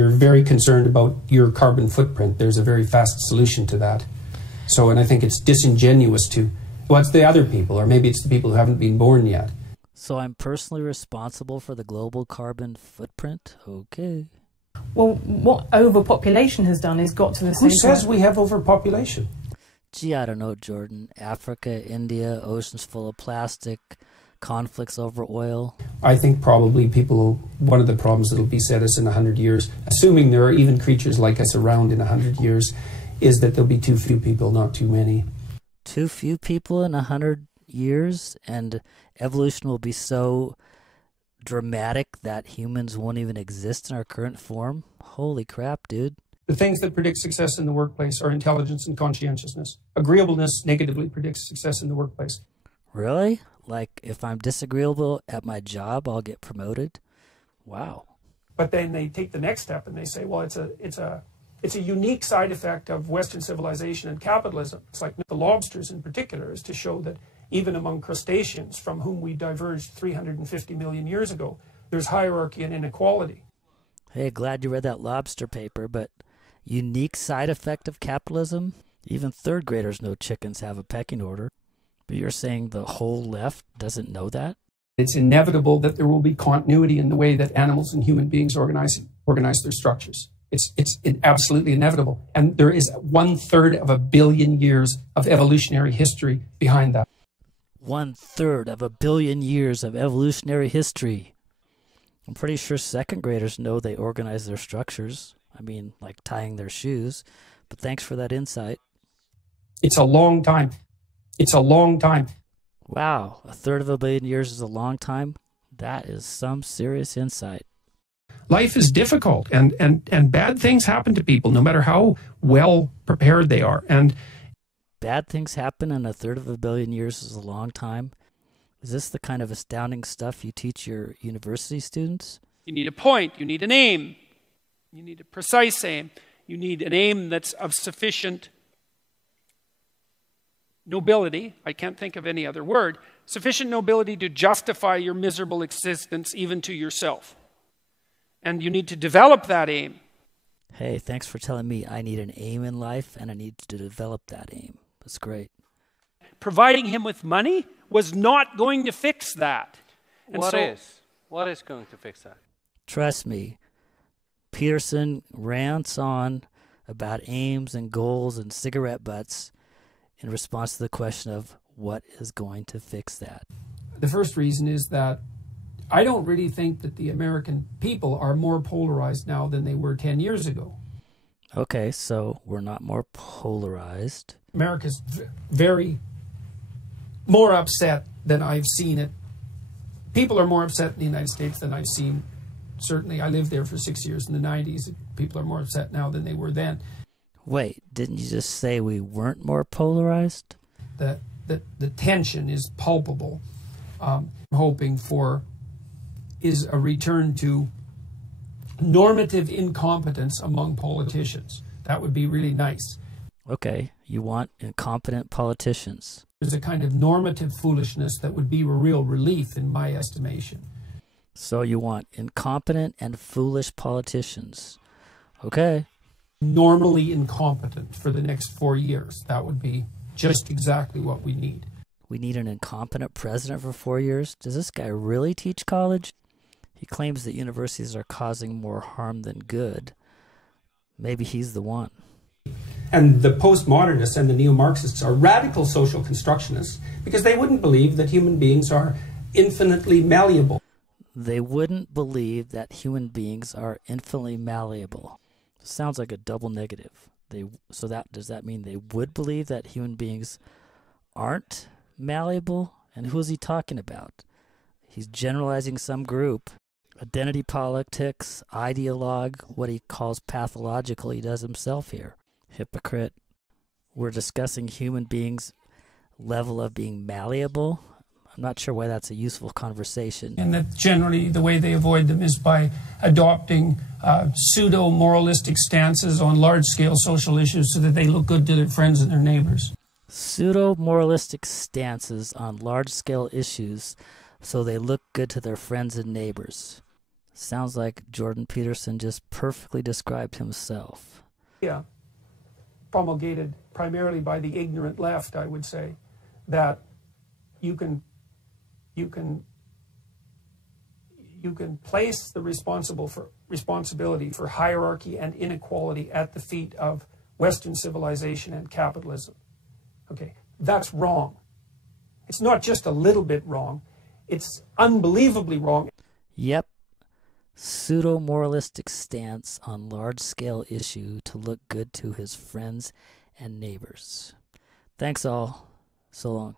You're very concerned about your carbon footprint. There's a very fast solution to that. So, and I think it's disingenuous to, well, it's the other people, or maybe it's the people who haven't been born yet. So I'm personally responsible for the global carbon footprint? Okay. Well, what overpopulation has done is got to the same Who says we have overpopulation? Gee, I don't know, Jordan. Africa, India, oceans full of plastic, conflicts over oil. I think probably one of the problems that'll beset us in 100 years, assuming there are even creatures like us around in 100 years, is that there'll be too few people, not too many. Too few people in 100 years, and evolution will be so dramatic that humans won't even exist in our current form? Holy crap, dude. The things that predict success in the workplace are intelligence and conscientiousness. Agreeableness negatively predicts success in the workplace. Really? Like, if I'm disagreeable at my job, I'll get promoted? Wow. But then they take the next step and they say, well, it's a unique side effect of Western civilization and capitalism. It's like the lobsters in particular, is to show that even among crustaceans from whom we diverged 350 million years ago, there's hierarchy and inequality. Hey, glad you read that lobster paper, but unique side effect of capitalism? Even third graders know chickens have a pecking order. But you're saying the whole left doesn't know that? It's inevitable that there will be continuity in the way that animals and human beings organize their structures. It's absolutely inevitable. And there is 1/3 of a billion years of evolutionary history behind that. 1/3 of a billion years of evolutionary history. I'm pretty sure second graders know they organize their structures. I mean, like tying their shoes. But thanks for that insight. It's a long time. It's a long time. Wow, 1/3 of a billion years is a long time? That is some serious insight. Life is difficult, and bad things happen to people, no matter how well prepared they are. And bad things happen, and 1/3 of a billion years is a long time. Is this the kind of astounding stuff you teach your university students? You need a point. You need an aim. You need a precise aim. You need an aim that's of sufficient nobility. I can't think of any other word. Sufficient nobility to justify your miserable existence even to yourself. And you need to develop that aim. Hey, thanks for telling me I need an aim in life, and I need to develop that aim. That's great. Providing him with money was not going to fix that. And What is going to fix that? Trust me, Peterson rants on about aims and goals and cigarette butts in response to the question of what is going to fix that. The first reason is that I don't really think that the American people are more polarized now than they were 10 years ago. Okay, so we're not more polarized. America's very more upset than I've seen it. People are more upset in the United States than I've seen. Certainly, I lived there for 6 years in the 90s. People are more upset now than they were then. Wait, didn't you just say we weren't more polarized? The tension is palpable. Hoping for is a return to normative incompetence among politicians. That would be really nice. Okay, you want incompetent politicians. There's a kind of normative foolishness that would be a real relief in my estimation. So you want incompetent and foolish politicians. Okay. Normally incompetent for the next 4 years. That would be just exactly what we need. We need an incompetent president for 4 years? Does this guy really teach college? He claims that universities are causing more harm than good. Maybe he's the one. And the postmodernists and the neo-Marxists are radical social constructionists because they wouldn't believe that human beings are infinitely malleable. They wouldn't believe that human beings are infinitely malleable. Sounds like a double negative. Does that mean they would believe that human beings aren't malleable? And who is he talking about? He's generalizing some group. Identity politics, ideologue, what he calls pathological, he does himself here. Hypocrite. We're discussing human beings' level of being malleable. I'm not sure why that's a useful conversation. And that generally the way they avoid them is by adopting pseudo-moralistic stances on large-scale social issues so that they look good to their friends and their neighbors. Pseudo-moralistic stances on large-scale issues so they look good to their friends and neighbors. Sounds like Jordan Peterson just perfectly described himself. Yeah, promulgated primarily by the ignorant left, I would say, that you can place the responsibility for hierarchy and inequality at the feet of Western civilization and capitalism. Okay, that's wrong. It's not just a little bit wrong, it's unbelievably wrong. Yep. Pseudo-moralistic stance on large-scale issue to look good to his friends and neighbors. Thanks all. So long.